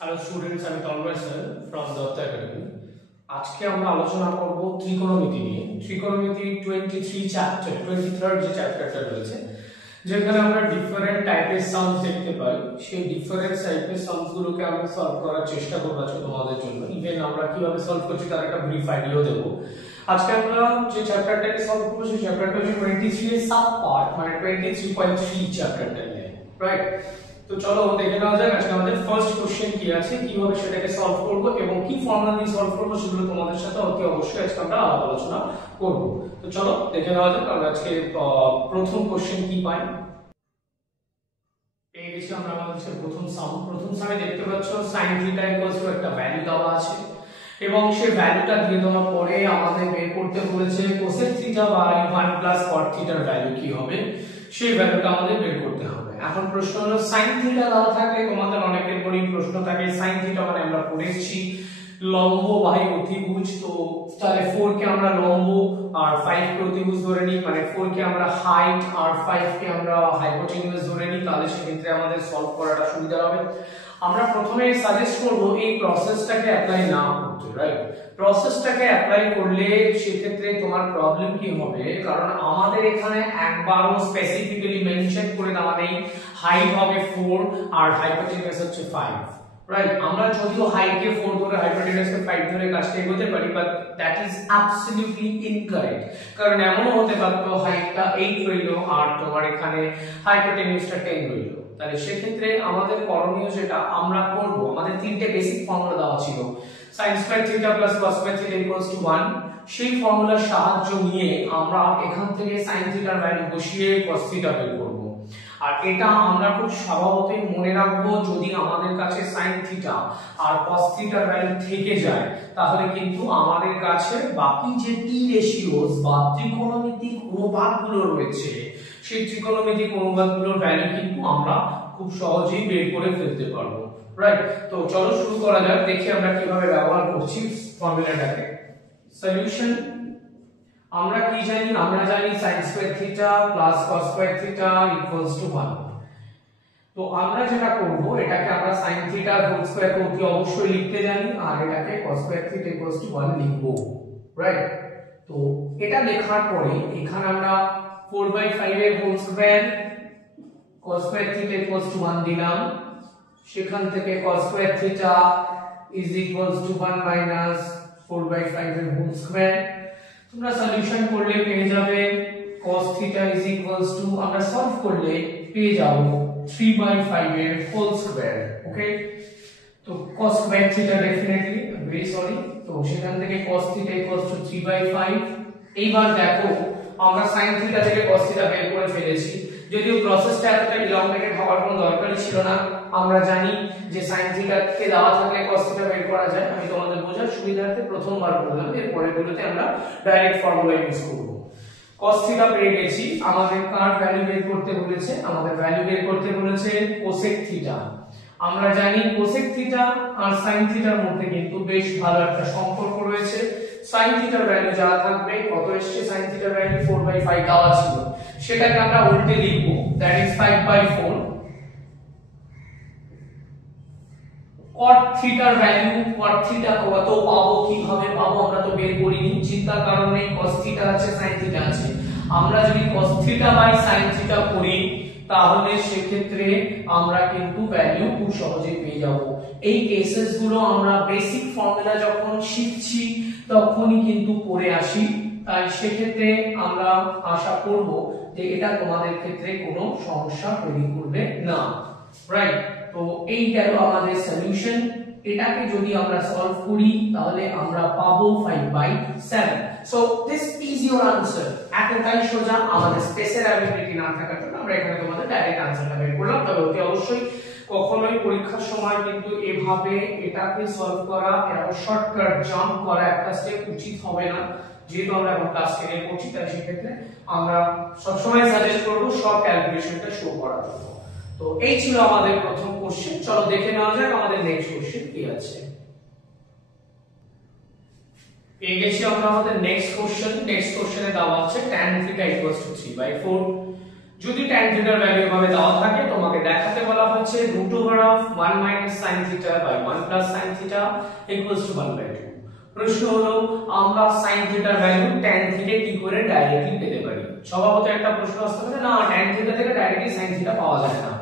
Hello students, আমি Tanmoy sir from Dutta academy. আজকে আমরা আলোচনা করব ত্রিকোণমিতি নিয়ে। ত্রিকোণমিতি 23 চ্যাপ্টার 23rd যে চ্যাপ্টারটা রয়েছে, যেখানে আমরা ডিফারেন্ট টাইপের সামস দেখতে পাই। সেই ডিফারেন্ট টাইপের সামস গুলোকে আমরা সলভ করার চেষ্টা করব আজকে তোমাদের জন্য। ইভেন আমরা কিভাবে সলভ করছি তার একটা ব্রিফ আইডিয়াও দেব। আজকে আমরা যে চ্যাপ্টারটাকে সলভ করব সেই চ্যাপ্টারটা হচ্ছে 23 এর সাব পার্ট, মানে 23.3 চ্যাপ্টারটা নিয়ে, রাইট? তো চলো দেখে নেওয়া যাক আজকে আমাদের ফার্স্ট কোশ্চেন কি আছে, কিভাবে সেটাকে সলভ করব এবং কি ফর্মুলা দিয়ে সলভ করব সেগুলো তোমাদের সাথে অতি অবশ্যই আজকে আমরা আলোচনা করব। তো চলো দেখে নেওয়া যাক আমরা আজকে প্রথম কোশ্চেন কি পাই। পেয়ে গেছি আমরা আমাদের প্রথম সামে দেখতে পাচ্ছ sin θ = একটা ভ্যালু দেওয়া আছে এবং সেই ভ্যালুটা দিয়ে দেওয়ার পরে আমাদের বের করতে বলেছে cosec θ বাই 1 প্লাস cot θ এর ভ্যালু কি হবে, সেই ভ্যালুটা আমাদের বের করতে হবে। এখন প্রশ্ন হলো sin θ দেওয়া থাকলে তোমাদের অনেকের বড়ই প্রশ্ন থাকে sin θ মানে আমরা পড়েছি লম্ব বাই অতিভুজ। তো তাহলে 4 কে আমরা লম্ব আর 5 কে অতিভুজ ধরে নিই, মানে 4 কে আমরা হাইট আর 5 কে আমরা হাইপোটেনিউজ ধরে নিই, তাহলে সেক্ষেত্রে আমাদের সলভ করাটা সুবিধা হবে। আমরা প্রথমে সাজেস্ট করব এই প্রসেসটাকে অ্যাপ্লাই না করতে, রাইট? প্রসেসটাকে অ্যাপ্লাই করলে সেক্ষেত্রে তোমার প্রবলেম কি হবে, কারণ আমাদের এখানে একবারও স্পেসিফিক্যালি মেনশন করে দেওয়া নেই হাইট হবে 4 আর হাইপোটেনিউজ হচ্ছে 5, রাইট? আমরা যদিও হাইট কে 4 ধরে হাইপোটেনিউজ কে 5 ধরে কাজটা এগোতে পারি, but that is absolutely incorrect. কারণ এমনও হতে পারতো হাইটটা 8 রইলো আর তোমার এখানে হাইপোটেনিউজটা 10 রইলো। তাহলে সেক্ষেত্রে আমাদের করণীয় যেটা আমরা করব, আমাদের তিনটে বেসিক ফর্মুলা দেওয়া ছিল sin square θ plus cos square θ = 1। সেই ফর্মুলার সাহায্য নিয়ে আমরা এখান থেকে sin θ এর ভ্যালু বসিয়ে cos θ বের করব। আর এটা আমরা খুব স্বভাবতই মনে রাখবো, যদি আমাদের কাছে sin θ আর cos θ এর ভ্যালু থেকে যায় তাহলে কিন্তু আমাদের কাছে বাকি যে টি রেশিওস বা ত্রিকোণমিতিক অনুপাতগুলো রয়েছে সেই ত্রিকোণমিতিক অনুপাতগুলোর ভ্যালু কিন্তু আমরা খুব সহজেই বের করে ফেলতে পারবো, রাইট? তো চলো শুরু করা যাক, দেখি আমরা কিভাবে ব্যবহার করছি ফর্মুলাটাকে। সলিউশন আমরা কি জানি, আমরা জানি sin square θ plus cos square θ = 1। তো আমরা যেটা করব, এটাকে আমরা sin θ হোল স্কয়ার কে অতি অবশ্যই লিখতে জানি আর এটাকে cos স্কয়ার θ = 1 লিখব, রাইট? তো এটা লেখার পরে এখানে আমরা 4/5 এর হোল স্কয়ার cos স্কয়ার θ = 1 দিলাম, সেখান থেকে cos স্কয়ার θ = 1 মাইনাস 4/5 এর হোল স্কয়ার। তোমরা সলিউশন করলে পেয়ে যাবে cos θ = আমরা সলভ করলে পেয়ে যাব 3/5 এর হোল স্কয়ার, ওকে? তো cos square θ definitely very sorry, তো সেখান থেকে cos θ = 3/5। এইবার দেখো আমরা sin θ থেকে cos θ বের করে ফেলেছি, যদিও প্রসেসটা এতটা ইলংগেটেড হওয়ার কোনো দরকারই ছিল না। আমরা জানি যে sin θ কে দেওয়া থাকলে cos θ বের করা যায়। আমি তোমাদের বোঝার সুবিধার্থে প্রথমবার বললাম, এর পরেরগুলোতে আমরা ডাইরেক্ট ফর্মুলা ইউজ করব। cos θ পেয়ে গেছি, আমাদের কার ভ্যালু বের করতে বলেছে, আমাদের ভ্যালু বের করতে বলেছে cosec θ। আমরা জানি cosec θ আর sin θ এর মধ্যে কিন্তু বেশ ভালো একটা সম্পর্ক রয়েছে। sin θ এর ভ্যালু যা থাকবে, কত এসেছে sin θ এর ভ্যালু 4/5 দেওয়া ছিল, সেটাকে আমরা উল্টে লিখব, দ্যাট ইজ 5/4। cot θ এর ভ্যালু, cot θ কত পাবো, কিভাবে পাবো আমরা তো বের করিনি, চিন্তার কারণ নেই। cos θ আছে, sin θ আছে, আমরা যদি cos θ বাই sin θ করি তাহলে সেক্ষেত্রে আমরা কিন্তু ভ্যালু খুব সহজেই পেয়ে যাব। এই কেসেস গুলো আমরা বেসিক ফর্মুলা যখন শিখছি তখনই কিন্তু করে আসি, তাই সেক্ষেত্রে আমরা আশা করব যে এটা তোমাদের ক্ষেত্রে কোনো সমস্যা তৈরি করবে না, রাইট? তো এই গেল আমাদের সলিউশন। এটাকে যদি আমরা সলভ করি তাহলে আমরা পাবো 5/7। So this is your answer. এতটাই সোজা, আমাদের স্পেসের অ্যাবিলিটি না থাকার জন্য আমরা এখানে তোমাদের ডাইরেক্ট আনসারটা বের করলাম। তবে অতি অবশ্যই কখনোই পরীক্ষার সময় কিন্তু এভাবে এটাকে সলভ করা, এরকম শর্টকাট জাম্প করা একটা স্টেপ উচিত হবে না। যেহেতু আমরা এখন ক্লাস 10 এ পড়ছি, তাই সেক্ষেত্রে আমরা সবসময় সাজেস্ট করব সব ক্যালকুলেশনটা শো করার জন্য। তো এই ছিল আমাদের প্রথম কোশ্চেন। চলো দেখে নেওয়া যাক আমাদের নেক্সট কোশ্চেন কি আছে। পেয়ে গেছি আমরা আমাদের নেক্সট কোশ্চেনে দেওয়া আছে tan θ = 3/4। যদি tan থিটার ভ্যালু এভাবে দেওয়া থাকে তোমাকে দেখাতে বলা হচ্ছে √1 - sin theta by 1 + sin theta = 1/2। প্রশ্ন হলো আমরা sin থিটার ভ্যালু tan থিটা কি করে ডাইরেক্টলি পেতে পারি? স্বভাবত একটা প্রশ্ন আসতে পারে না tan থিটা থেকে ডাইরেক্টলি sin থিটা পাওয়া যায় না।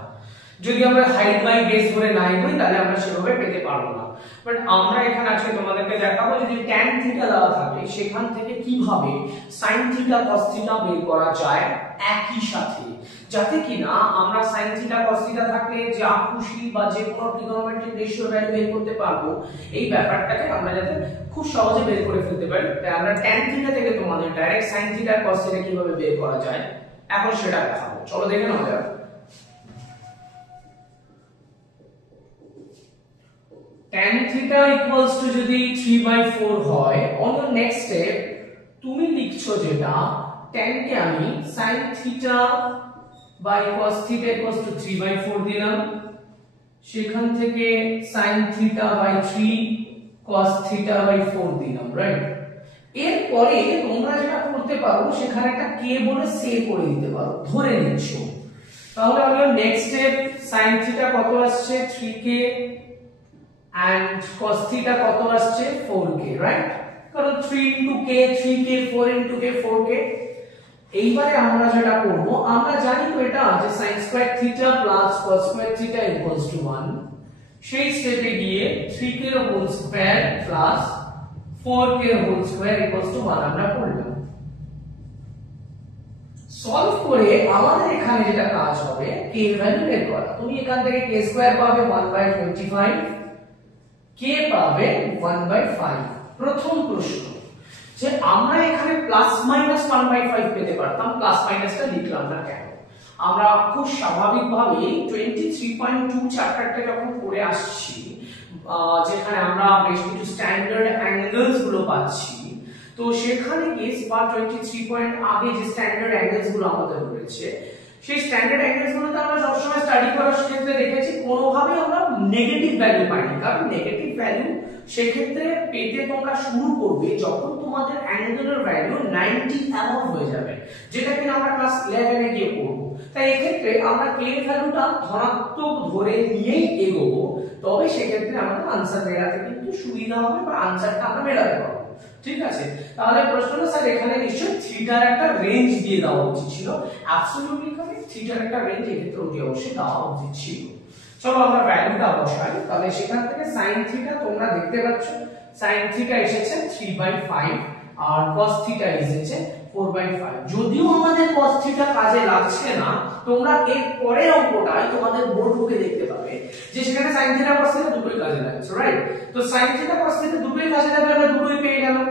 যদি আমরা হাইট বাই বেস ধরে নাই করি তাহলে আমরা সেভাবে পেতে পারবো না। বাট আমরা এখানে আজকে তোমাদেরকে দেখাবো যদি tan থিটা দেওয়া থাকে সেখান থেকে কিভাবে sin থিটা cos থিটা বের করা যায় একই সাথে, যাতে কিনা আমরা sin থিটা cos থিটা থাকলে যা খুশি বা যে কোনো ট্রিগোনোমেট্রিক রেশিও ভ্যালু বের করতে পারবো, এই ব্যাপারটাকে আমরা যাতে খুব সহজে বের করে ফেলতে পারি। তাই আমরা tan থিটা থেকে তোমাদের direct sin theta cos theta কিভাবে বের করা যায় এখন সেটা দেখাবো। চলো দেখে নাও যাক। tan theta equals to যদি 3/4 হয়, on the next step তুমি লিখছো যেটা tan কে আমি sin theta by cos theta equals to 3/4 দিলাম, সেখান থেকে sin theta by 3 cos theta by 4 দিলাম, রাইট? এরপরে তোমরা যেটা করতে পারো সেখানে একটা k বলে সেভ করে দিতে পারো, ধরে নিচ্ছো। তাহলে আমাদের নেক্সট স্টেপ sin theta কত আসছে 3k and cos theta কত আসছে 4k, রাইট? কারণ 3 into k 3k 4 into k 4k। এইবারে আমরা যেটা করব, আমরা জানি তো এটা যে sin square theta plus cos square theta equals to 1, সেই স্টেপে গিয়ে 3k এর হোল স্কয়ার প্লাস 4k এর হোল স্কয়ার equals to 1 আমরা করলাম। সলভ করে আমাদের এখানে যেটা কাজ হবে k এর ভ্যালু বের করা। তুমি এখান থেকে k স্কয়ার পাবে 1/25, k পাবে 1/5। প্রথম প্রশ্ন যে আমরা এখানে প্লাস মাইনাস 1/5 পেতে পারতাম, প্লাস মাইনাসটা লিখলাম না কেন? আমরা খুব স্বাভাবিকভাবে 23.2 চ্যাপ্টারটা যখন পড়ে আসছি, যেখানে আমরা বেশ কিছু স্ট্যান্ডার্ড অ্যাঙ্গেলস গুলো পাচ্ছি, তো সেখানে গিয়ে বা 23 পয়েন্ট আগে যে স্ট্যান্ডার্ড অ্যাঙ্গেলস গুলো আমাদের রয়েছে, সেই স্ট্যান্ডার্ড অ্যাঙ্গেলস গুলোতে আমরা সবসময় স্টাডি করার ক্ষেত্রে দেখেছি কোনোভাবে আমরা নেগেটিভ ভ্যালু পাইনি। কারণ নেগেটিভ ভ্যালু সেক্ষেত্রে পেতে তোমরা শুরু করবে যখন তোমাদের অ্যাঙ্গেলের ভ্যালু 90 অ্যাবভ হয়ে যাবে, যেটা কিনা আমরা ক্লাস 11 এ গিয়ে পড়বো। তাই এক্ষেত্রে আমরা k এর ভ্যালুটা ধনাত্মক ধরে নিয়েই এগোবো, তবে সেক্ষেত্রে আমাদের আনসার মেলাতে কিন্তু সুবিধা হবে বা আনসারটা আমরা মেলাতে পারবো। ঠিক আছে? তাহলে প্রশ্নটা স্যার এখানে নিশ্চয় থিটার একটা রেঞ্জ দিয়ে দেওয়া উচিত ছিল। অ্যাবসলিউটলি কারেক্ট, থিটার একটা রেঞ্জ এক্ষেত্রে ওটি অবশ্যই দেওয়া উচিত ছিল। চলো আমরা ভ্যালুটা বসাই। তাহলে সেখান থেকে sin থিটা তোমরা দেখতে পাচ্ছ sin থিটা এসেছে 3/5 আর cos থিটা এসেছে 4/5। যদিও আমাদের cos থিটা কাজে লাগছে না, তোমরা এর পরের অঙ্কটায় তোমাদের বোর্ড বুকে দেখতে পাবে যে সেখানে sin থিটা cos থিটা দুটোই কাজে লাগছে, রাইট? তো sin থিটা cos থিটা দুটোই কাজে লাগলে আমরা দুটোই পেয়ে গেলাম,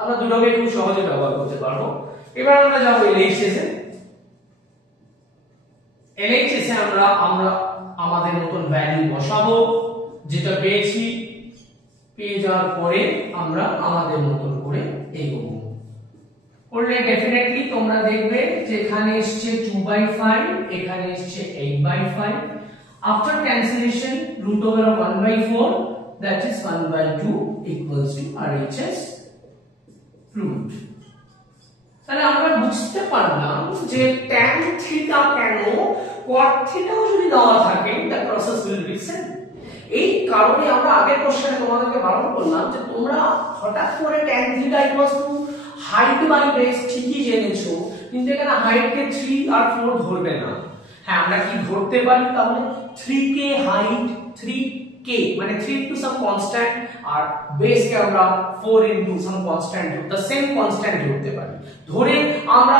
আমরা দুটোকে খুব সহজে ব্যবহার করতে পারবো। এবার আমরা যাব LHS এ। LHS এ আমরা আমাদের মতন ভ্যালু বসাবো, যেটা পেয়েছি পেয়ে যাওয়ার পরে আমরা আমাদের মতন করে এগোবো। করলে ডেফিনেটলি তোমরা দেখবে যে এখানে এসেছে 2/5, এখানে এসেছে 8/5। After cancellation √1/4 that is 1/2 equals to RHS root। তাহলে আমরা বুঝতে পারলাম যে tan থিটা কেন cot থিটাও যদি দেওয়া থাকে the process will be same। এই কারণে আমরা আগের কোশ্চেনে তোমাদেরকে বারণ করলাম যে তোমরা হঠাৎ করে tan theta equals to height by base ঠিকই জেনেছো, কিন্তু এখানে হাইট কে 3 আর 4 ধরবে না। হ্যাঁ, আমরা কি ধরতে পারি? তাহলে 3k হাইট 3k মানে 3 into some constant আর বেস কে আমরা 4 into some constant, the same constant ধরতে পারি। ধরে আমরা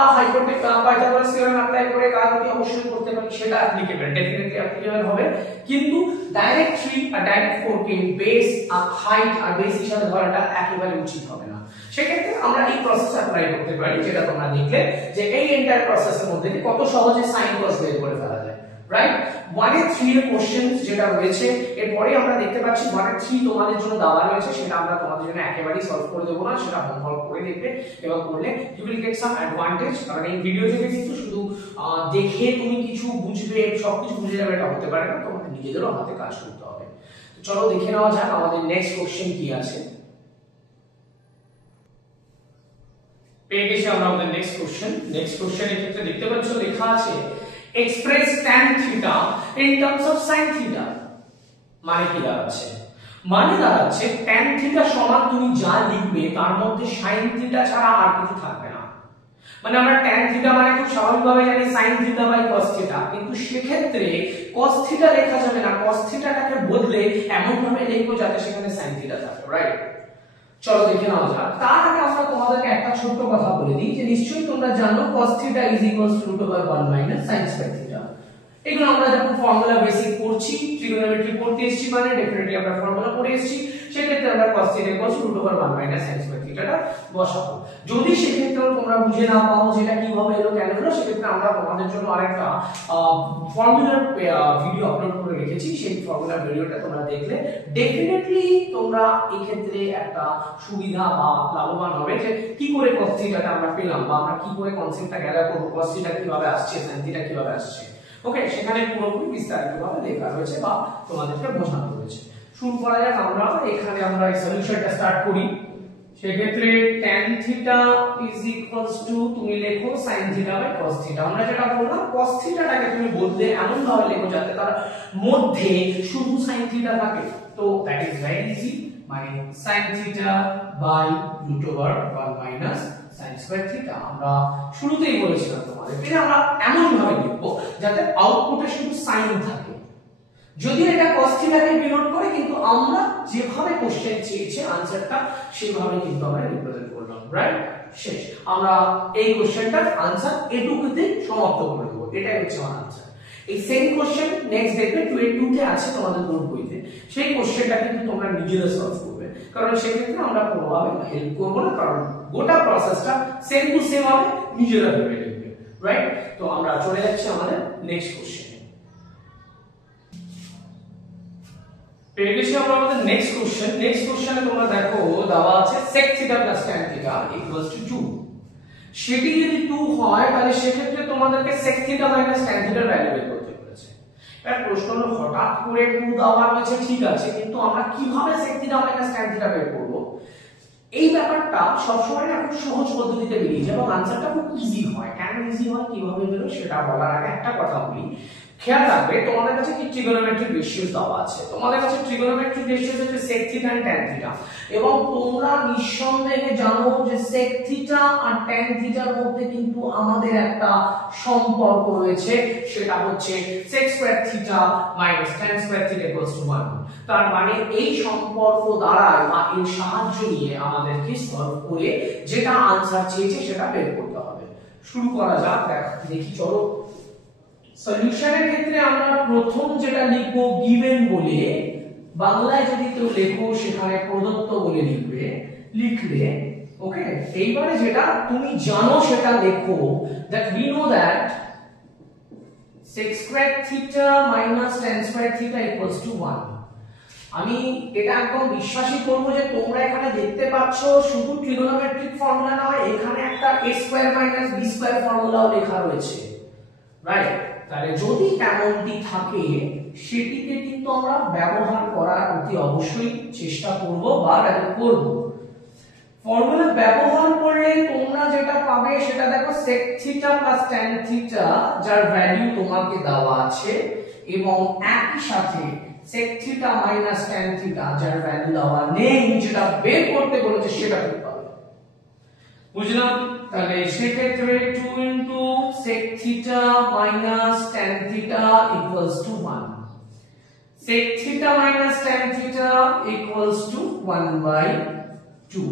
পাইথাগোরাস থিওরেম অ্যাপ্লাই করে কাজটি অবশ্যই করতে পারি, সেটা অ্যাপ্লিকেবল, ডেফিনেটলি অ্যাপ্লিকেবল হবে। কিন্তু ডাইরেক্ট 3 আর ডাইরেক্ট 4 কে বেস আর হাইট আর বেস হিসাবে ধরাটা একেবারে উচিত হবে না। সেক্ষেত্রে আমরা এই প্রসেস অ্যাপ্লাই করতে পারি, যেটা তোমরা দেখলে যে এই এন্টায়ার প্রসেসের মধ্যে কত সহজে সাইন কস বের করে ফেলা যায়, রাইট? 1 এর 3 এর কোশ্চেন যেটা রয়েছে, এরপরে আমরা দেখতে পাচ্ছি 1 এর 3 তোমাদের জন্য দেওয়া রয়েছে, সেটা আমরা তোমাদের জন্য একেবারেই সলভ করে দেবো না, সেটা হোমওয়ার্ক করে দেখবে এবং করলে you will get some advantage. কারণ এই ভিডিও থেকে কিন্তু শুধু দেখে তুমি কিছু বুঝবে, সবকিছু বুঝে যাবে এটা হতে পারে না, তোমাদের নিজেদেরও হাতে কাজ করতে হবে। তো চলো দেখে নেওয়া যাক আমাদের নেক্সট কোশ্চেন কি আছে। পেয়ে গেছি আমরা আমাদের নেক্সট কোশ্চেন। নেক্সট কোশ্চেনের ক্ষেত্রে দেখতে পাচ্ছ লেখা আছে express tan theta in terms of sin theta. মানে কি দাঁড়াচ্ছে? মানে দাঁড়াচ্ছে tan থিটা সমান তুমি যা লিখবে তার মধ্যে sin থিটা ছাড়া আর কিছু থাকবে না। মানে আমরা tan থিটা মানে খুব স্বাভাবিকভাবে জানি sin theta by cos theta, কিন্তু সেক্ষেত্রে cos থিটা লেখা যাবে না, cos থিটাটাকে বদলে এমন ভাবে লিখবো যাতে সেখানে sin থিটা থাকে, রাইট? চলো দেখে নাও যাক। তার আগে আমরা তোমাদেরকে একটা ছোট্ট কথা বলে দিই যে নিশ্চয়ই তোমরা জানো cos theta is equals to √1 - sin square theta. এগুলো আমরা যখন ফর্মুলা বেসিক পড়ছি, ট্রিগোনোমেট্রি পড়তে এসেছি, মানে ডেফিনেটলি আমরা ফর্মুলা পড়ে এসেছি, সেক্ষেত্রে আমরা cos theta equals to √1 - sin square থিটাটা বসাবো। যদি সেক্ষেত্রে তোমরা বুঝে না পাও যেটা কিভাবে এলো কেন এলো, সেক্ষেত্রে আমরা তোমাদের জন্য আরেকটা ফর্মুলার ভিডিও আপলোড করে রেখেছি। সেই ফর্মুলার ভিডিওটা তোমরা দেখলে ডেফিনেটলি তোমরা এই ক্ষেত্রে একটা সুবিধা বা লাভবান হবে যে কি করে cos থিটাটা আমরা পেলাম, বা আমরা কি করে কনসেপ্টটা গ্যাদার করব, cos থিটা কিভাবে আসছে, sin থিটা কিভাবে আসছে। ওকে, সেখানে পুরোপুরি বিস্তারিতভাবে লেখা রয়েছে বা তোমাদেরকে বোঝানো রয়েছে। শুরু করা যাক। এখানে আমরা এই সলিউশনটা স্টার্ট করি। সেক্ষেত্রে tan theta is equals to তুমি লেখো sin theta by cos theta. আমরা যেটা বললাম cos থিটাটাকে তুমি বদলে এমন ভাবে লেখো যাতে তার মধ্যে শুধু sin থিটা থাকে। তো দ্যাট ইজ ভেরি ইজি, মানে sin theta by √1 - sin square theta. আমরা শুরুতেই বলেছিলাম তোমাদেরকে যে আমরা এমন ভাবে লিখবো যাতে আউটপুটে শুধু sin থাকে। যদি এটা cos থিটাকে ডিনোট করে, কিন্তু আমরা যেভাবে কোশ্চেন চেয়েছে আনসারটা সেভাবে কিন্তু আমরা রিপ্রেজেন্ট করলাম, রাইট? শেষ। আমরা এই কোশ্চেনটার আনসার এটুকুতে সমাপ্ত করে দেব। এটাই হচ্ছে আমার আনসার। এই সেম কোশ্চেন নেক্সট দেখবে 2 তে আছে তোমাদের নোট বইতে। সেই কোশ্চেনটা কিন্তু তোমরা নিজেরা সলভ করবে, কারণ সেক্ষেত্রে আমরা কোনোভাবে হেল্প করব না, কারণ গোটা প্রসেসটা সেম টু সেম হবে, নিজেরা ভেবে লিখবে, রাইট? তো আমরা চলে যাচ্ছি আমাদের নেক্সট কোশ্চেন। পেয়ে গেছি আমরা আমাদের নেক্সট কোশ্চেন। নেক্সট কোশ্চেনে তোমরা দেখো দেওয়া আছে sec theta plus tan theta equals two 2। সেটি যদি 2 হয় তাহলে সেক্ষেত্রে তোমাদেরকে sec থিটা মাইনাস tan থিটার ভ্যালু বের করতে বলেছে। এর প্রশ্ন হলো হঠাৎ করে 2 দেওয়া রয়েছে, ঠিক আছে, কিন্তু আমরা কিভাবে sec theta minus tan theta বের করব? এই ব্যাপারটা সবসময় না খুব সহজ পদ্ধতিতে বেরিয়ে যায় এবং আনসারটা খুব ইজি হয়। কেন ইজি হয়, কিভাবে বেরো সেটা বলার আগে একটা কথা বলি। খেয়াল রাখবে তোমাদের কাছে কি ট্রিগোনোমেট্রিক রেশিওস দেওয়া আছে। তোমাদের কাছে ট্রিগোনোমেট্রিক রেশিওস হচ্ছে sec থিটা আর tan থিটা, এবং তোমরা নিঃসন্দেহে জানো যে sec থিটা আর tan থিটার মধ্যে কিন্তু আমাদের একটা সম্পর্ক রয়েছে, সেটা হচ্ছে sec square theta minus tan square theta equals to 1। তার মানে এই সম্পর্ক দ্বারা বা এর সাহায্য নিয়ে আমাদেরকে সলভ করে যেটা আনসার চেয়েছে সেটা বের করতে হবে। শুরু করা যাক। দেখি চলো। সলিউশনের ক্ষেত্রে আমরা প্রথম যেটা লিখবো গিভেন বলে, বাংলায় যদি কেউ লেখো সেখানে প্রদত্ত বলে লিখলে ওকে। এইবারে যেটা তুমি জানো সেটা লেখো, that we know that sec squared theta minus tan squared theta equals to 1। আমি এটা একদম বিশ্বাসই করব যে তোমরা এখানে দেখতে পাচ্ছ শুধু ট্রিগোনোমেট্রিক ফর্মুলা নয়, এখানে একটা a square minus b square ফর্মুলাও লেখা রয়েছে, রাইট? তাহলে যদি এমনটি থাকে সেটিকে কিন্তু আমরা ব্যবহার করার অতি অবশ্যই চেষ্টা করব বা করব। ফর্মুলা ব্যবহার করলে তোমরা যেটা পাবে সেটা দেখো sec theta plus tan theta, যার ভ্যালু তোমাকে দেওয়া আছে, এবং একই সাথে sec theta minus tan theta, যার ভ্যালু দেওয়া নেই, যেটা বের করতে বলেছে সেটা তুমি পাবে। বুঝলাম? তাহলে সেক্ষেত্রে 2 into sec theta minus tan theta equals to 1। sec theta minus tan theta equals two 1/2।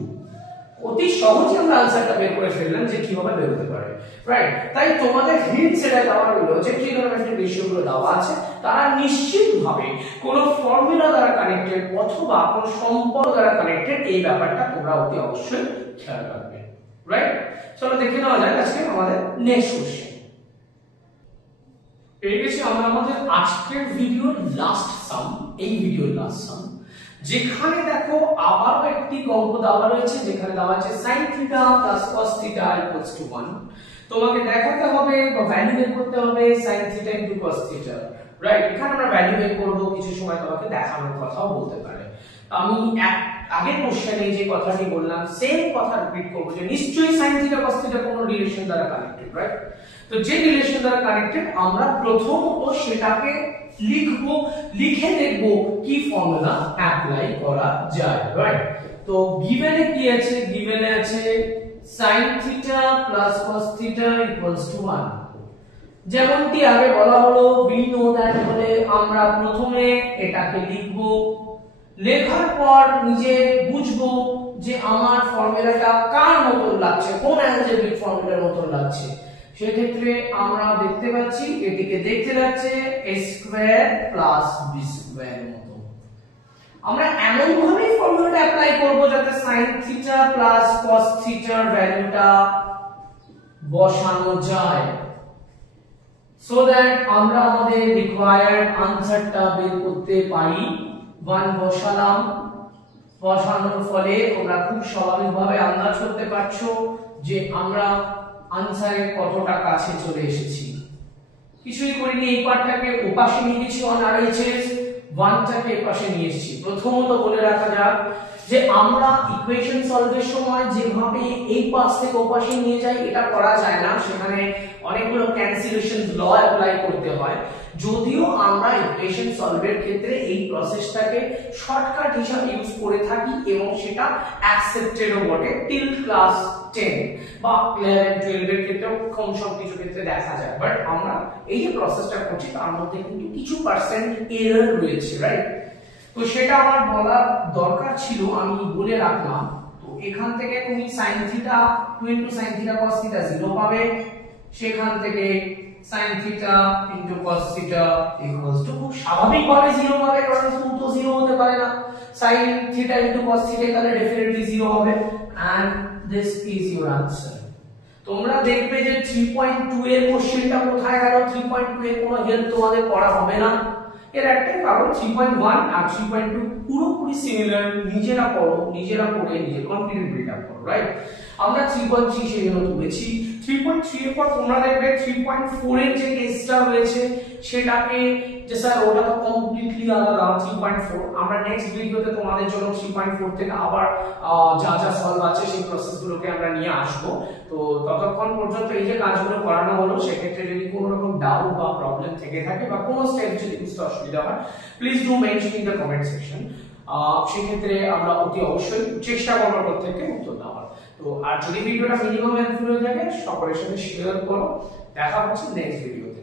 অতি সহজে আমরা আনসারটা বের করে ফেললাম যে কিভাবে বের হতে পারে, রাইট? তাই তোমাদের হিন্ট সেটা দেওয়া হলো যে ট্রিগোনোমেট্রিক রেশিওগুলো দেওয়া আছে, তারা নিশ্চিতভাবে কোনো ফর্মুলা দ্বারা কানেক্টেড অথবা কোনো সম্পর্ক দ্বারা কানেক্টেড, এই ব্যাপারটা তোমরা অতি অবশ্যই খেয়াল রাখবে, রাইট? চলো দেখে নেওয়া যাক আজকে আমাদের নেক্সট কোশ্চেন। পেয়ে গেছি আমরা আমাদের আজকের ভিডিওর লাস্ট সাম, এই ভিডিওর লাস্ট সাম, যেখানে দেখো আবারও একটি অঙ্ক দেওয়া রয়েছে, যেখানে দেওয়া আছে sin theta plus cos theta equals to 1। তোমাকে দেখাতে হবে বা ভ্যালু বের করতে হবে sin theta into cos theta. Right? এখানে আমরা ভ্যালু বের করব, কিছু সময় তোমাকে দেখানোর কথাও বলতে পারে। আমি আগের কোশ্চেনে যে কথাটি বললাম সেম কথা রিপিট করব যে নিশ্চয়ই sin থিটা cos থিটা কোনো রিলেশন দ্বারা কানেক্টেড, রাইট? তো যে রিলেশন দ্বারা কানেক্টেড আমরা প্রথমত সেটাকে লিখবো, লিখে দেখব কি ফর্মুলা অ্যাপ্লাই করা যায়, রাইট? তো গিভেনে কি আছে? গিভেনে আছে sin theta plus cos theta equals to 1। যেমনটি আগে বলা হলো we know that বলে আমরা প্রথমে এটাকে লিখবো, লেখার পর নিজে বুঝবো যে আমার ফর্মুলাটা কার মতন লাগছে, কোন অ্যালজেব্রিক ফর্মুলার মতন লাগছে। সেক্ষেত্রে আমরা দেখতে পাচ্ছি এটিকে দেখতে লাগছে a square plus b square মতো। আমরা এমন ভাবে ফর্মুলাটা অ্যাপ্লাই করব যাতে sin থিটা প্লাস cos থিটার ভ্যালুটা বসানো যায়, so that আমরা আমাদের রিকোয়ার্ড আনসারটা বের করতে পারি। 1 বসালাম, বসানোর ফলে তোমরা খুব স্বাভাবিকভাবে আন্দাজ করতে পারছো যে আমরা আনসারের কতটা কাছে চলে এসেছি। কিছুই করিনি, এই পার্টটাকে ওপাশে নিয়ে গেছি অন RHS, 1টাকে এপাশে নিয়ে এসেছি। প্রথমত বলে রাখা যাক যে আমরা ইকুয়েশন সলভের সময় যেভাবে এই পাশ থেকে ওপাশে নিয়ে যাই এটা করা যায় না, সেখানে অনেকগুলো ক্যান্সেলেশন ল অ্যাপ্লাই করতে হয়। যদিও আমরা ইকুয়েশন সলভের ক্ষেত্রে এই প্রসেসটাকে শর্টকাট হিসাবে ইউজ করে থাকি এবং সেটা অ্যাকসেপ্টেডও বটে টিল ক্লাস 10 বা 11 12 এর ক্ষেত্রেও কম সব কিছু ক্ষেত্রে দেখা যায়। বাট আমরা এই যে প্রসেসটা করছি তার মধ্যে কিন্তু কিছু পার্সেন্ট এরর রয়েছে, রাইট? তো সেটা আমার বলা দরকার ছিল, আমি বলে রাখলাম। তো এখান থেকে তুমি sin theta 2 * sin theta cos theta 0 পাবে, সেখান থেকে sin theta * cos theta equals two খুব স্বাভাবিকভাবে 0 পাবে, কারণ 2 তো 0 হতে পারে না। sin থিটা * cos থিটা তাহলে ডেফিনেটলি 0 হবে, and this is your answer। তোমরা দেখবে যে 3.2 এর কোশ্চেনটা কোথায় গেল, 3.2 এর কোনো হেল্প তোমাদের করা হবে না। এর একটাই কারণ 3.1 আর 3.2 পুরোপুরি সিমিলার, নিজেরা পড়ো, নিজেরা পড়ে নিজের কনফিডেন্ট বিল্ড আপ করো, রাইট? আমরা 3.3 সেজন্য তুলেছি। 3.3 এর পর তোমরা দেখবে 3.4 এর যে কেসটা রয়েছে সেটাকে যে স্যার ওটা তো কমপ্লিটলি আলাদা 3.4। আমরা নেক্সট ভিডিওতে তোমাদের জন্য 3.4 থেকে আবার যা যা সলভ আছে সেই প্রসেসগুলোকে আমরা নিয়ে আসব। তো ততক্ষণ পর্যন্ত এই যে কাজগুলো করানো হলো, সেক্ষেত্রে যদি কোনো রকম ডাউট বা প্রবলেম থেকে থাকে বা কোনো স্টেপ যদি বুঝতে অসুবিধা হয়, please do mention in the comment section. সেক্ষেত্রে আমরা অতি অবশ্যই চেষ্টা করবো প্রত্যেককে উত্তর দেওয়ার। তো আর যদি ভিডিওটা মিনিমাম হেল্পফুল হয়ে থাকে সকলের সাথে শেয়ার করো। দেখা হচ্ছে নেক্সট ভিডিওতে।